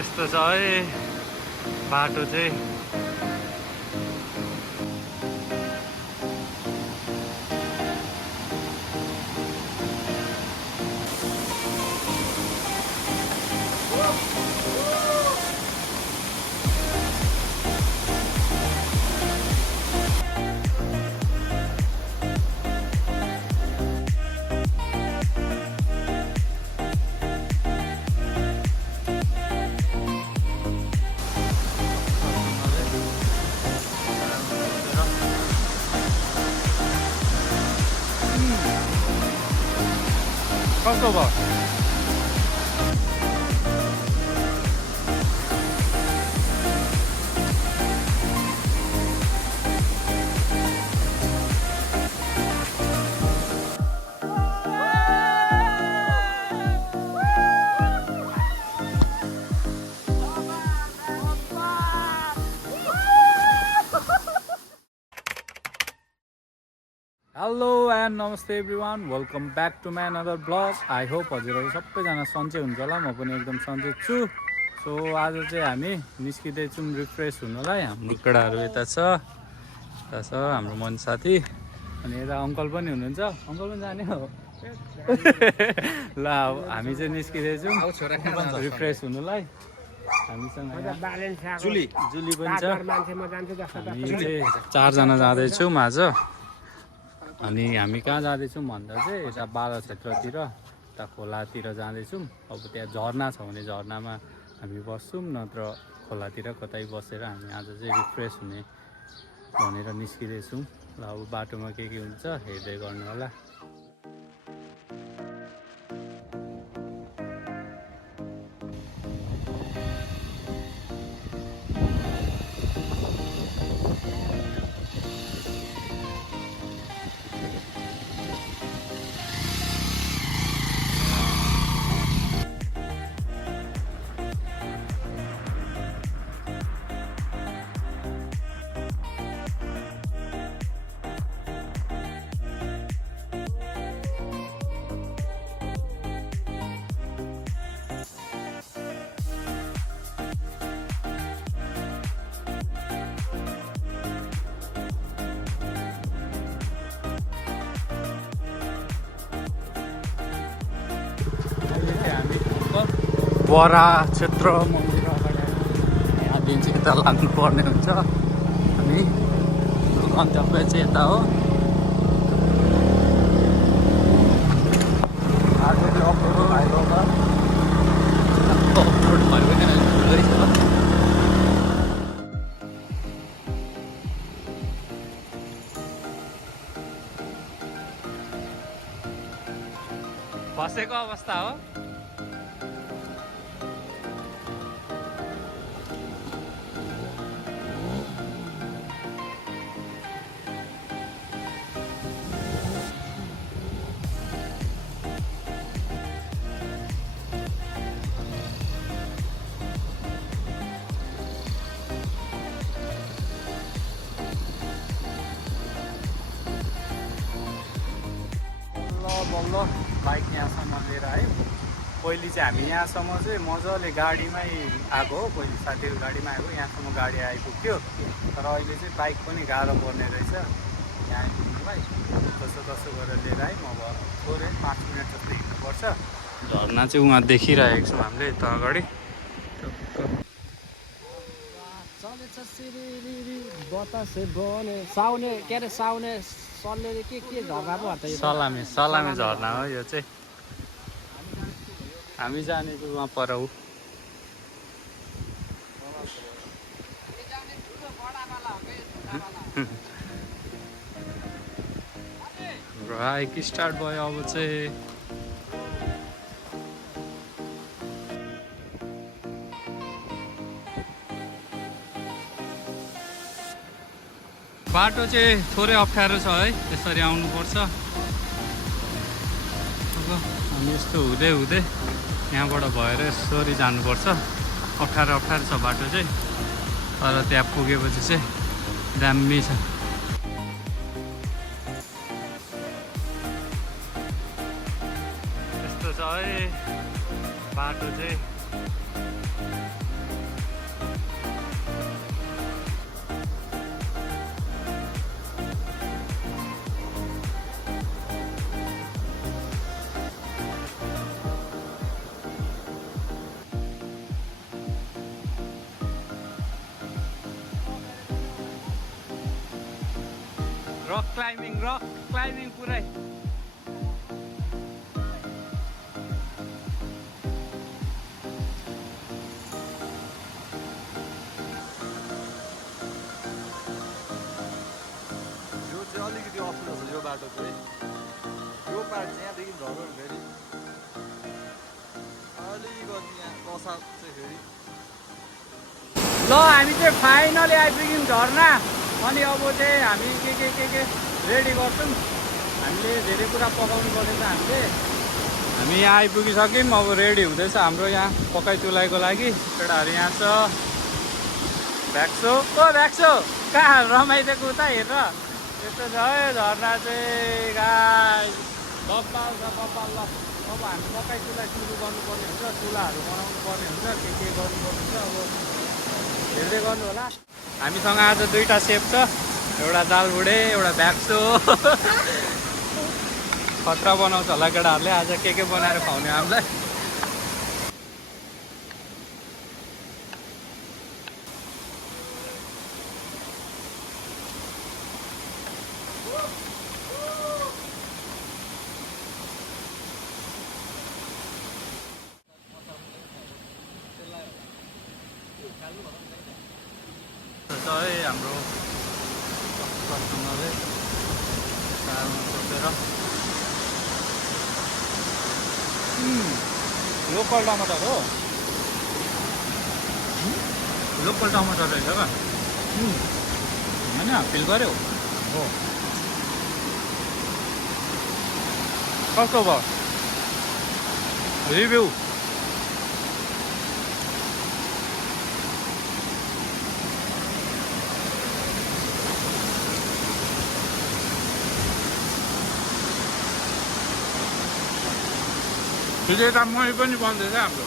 यस्तो छ है बाटो चाहिँ। कस्तो भयो? हेलो एन्ड नमस्ते everyone, welcome back to my another blog. I hope हजुरहरू सबैजना सन्चै हुन्छ होला, म पनि एकदम सन्चै छु। सो आज चाहिँ हामी निस्किँदैछौँ रिफ्रेस हुनलाई। हाम्रो केटाहरू यता छ हाम्रो मन साथी, अनि यता अङ्कल पनि हुनुहुन्छ। अङ्कल पनि जाने हो ल। अब हामी चाहिँ निस्किँदैछौँ रिफ्रेस हुनलाई। हामीसँग जुली पनि छ। हामी चाहिँ 4 जना जाँदैछौँ आज। अनि हामी कहाँ जाँदैछौँ भन्दा चाहिँ यता बाल क्षेत्रतिर, यता खोलातिर जाँदैछौँ। अब त्यहाँ झरना छ भने झरनामा हामी बस्छौँ, नत्र खोलातिर कतै बसेर हामी आज चाहिँ रिफ्रेस हुने भनेर निस्किँदैछौँ। ल अब बाटोमा के हुन्छ हेर्दै गर्नु होला। बरा क्षेत्र मन्दिर अगाडि यहाँदेखि चाहिँ यता लाग्नुपर्ने हुन्छ। अनि गन्तव्य चाहिँ यता हो। बसेको अवस्था हो। बल्ल बाइक यहाँसम्म लिएर आयो। पहिले चाहिँ हामी यहाँसम्म चाहिँ मजाले गाडीमै आएको हो। पहिले साथीहरू गाडीमा आएको, यहाँसम्म गाडी आइपुग्यो। तर अहिले चाहिँ बाइक पनि गाह्रो पर्ने रहेछ यहाँ आइपुग्नुलाई। कसो गरेर लिएर आयौँ। अब थोरै 5 मिनट जस्तो हिँड्नुपर्छ। झर्ना चाहिँ उहाँ देखिरहेको छौँ हामीले यता अगाडि। सलामे झर्ना हो यो चाहिँ। हामी जानेको उहाँ पर हो। हाम्रो हाइक स्टार्ट भयो अब चाहिँ। बाटो चाहिँ थोरै अप्ठ्यारो छ है, यसरी आउनुपर्छ। हामी यस्तो हुँदै यहाँबाट भएर यसरी जानुपर्छ। अप्ठ्यारो छ बाटो चाहिँ, तर त्यहाँ पुगेपछि चाहिँ दामी छ। यस्तो छ है बाटो चाहिँ। रक क्लाइम्बिङ पुरै अलिकति अप्ठ्यारो छ यो बाटो चाहिँ यो पार्ट चाहिँ यहाँदेखि झर्नु फेरि अलिकति यहाँ बसाल चाहिँ फेरि ल हामी चाहिँ फाइनली आइपुग्यौँ झर्ना अनि अब चाहिँ हामी के रेडी गर्छौँ हामीले धेरै कुरा पकाउनु पर्छ हामी यहाँ आइपुगिसक्यौँ अब रेडी हुँदैछ हाम्रो यहाँ पकाइ तुलाइको लागि केटाहरू यहाँ छ भ्याक्सो भ्याक्सो कहाँ रमाइदिएको उता हेर यस्तो छ है झर्ना चाहिँ गाई बब्बाल छ बब्बाल ल अब हामी पकाइ तुलाइ सुरु गर्नुपर्ने हुन्छ चुलाहरू बनाउनु पर्ने हुन्छ के गर्नुपर्ने हुन्छ अब हेर्दै गर्नु होला हामीसँग आज दुईवटा सेफ छ एउटा दालबुढे एउटा भ्याक्सो खतरा बनाउँछ होला केटाहरूले आज के बनाएर खुवाउने हामीलाई है हाम्रो कस्टमरले सालमा सोचेर लोकल टमाटर हो लोकल टमाटर रहेछ क्या होइन फिल गऱ्यो हो कस्तो भयो रिभ्यू हिजो त मही पनि बन्दैछ हाम्रो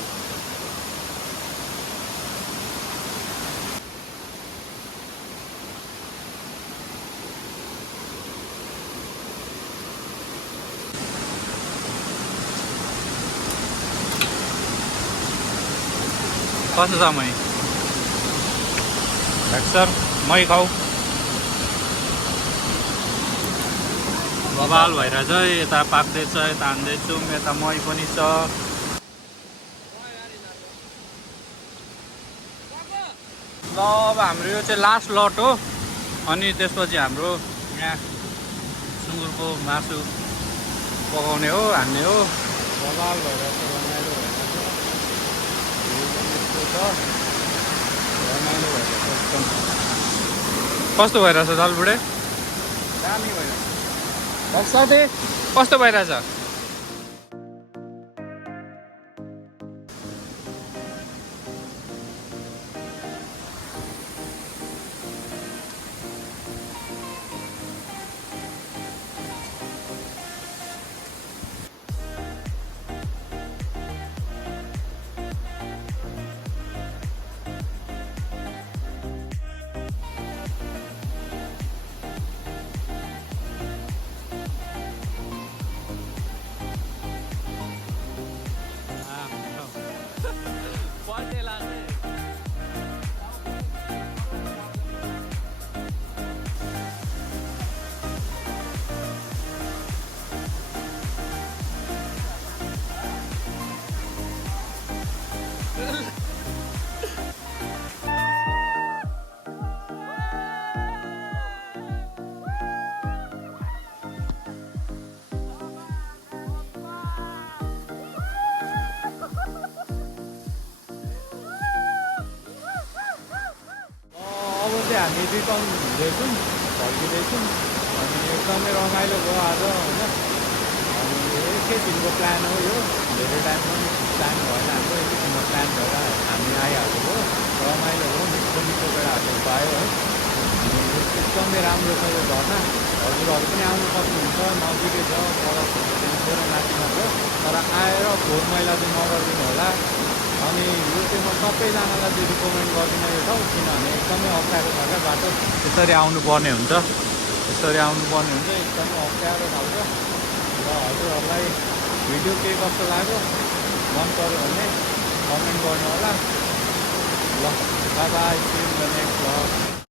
कस्तो छ मही भ्याक्सर मही खाऊ बबाल भइरहेछ यता पाक्दैछ यता हान्दैछौँ यता मही पनि छ ल अब हाम्रो यो चाहिँ लास्ट लट हो अनि त्यसपछि हाम्रो यहाँ सुँगुरको मासु पकाउने हो हान्ने हो बबाल भइरहेछ रमाइलो भइरहेछ एकदम कस्तो भइरहेछ दालबुढे दामी भइरहेछ साथी कस्तो भइरहेछ हामी रिटर्न हुँदैछौँ फर्किँदैछौँ अनि एकदमै रमाइलो भयो आज होइन अनि एकैछिनको प्लान हो यो धेरै टाइम पनि प्लान भएन हाम्रो एकैछिनमा प्लान भएर हामी आइहाल्यो रमाइलो हो मिठो मिठो केटाहरूले पायो है अनि एकदमै राम्रो छ यो झर्ना हजुरहरू पनि आउनु सक्नुहुन्छ नजिकै छ पर त्यहाँ माथि मात्र तर आएर फोहोर मैला चाहिँ नगरिदिनु होला अनि यो चाहिँ म सबैजनालाई चाहिँ रिकमेन्ड गर्दिनँ यो ठाउँ, किनभने एकदमै अप्ठ्यारो छ क्या बाटो। यसरी आउनुपर्ने हुन्छ, एकदमै अप्ठ्यारो खालको। र हजुरहरूलाई भिडियो के कस्तो लाग्यो मन पऱ्यो भने कमेन्ट गर्नु होला। ल bye bye, see you in the next vlog.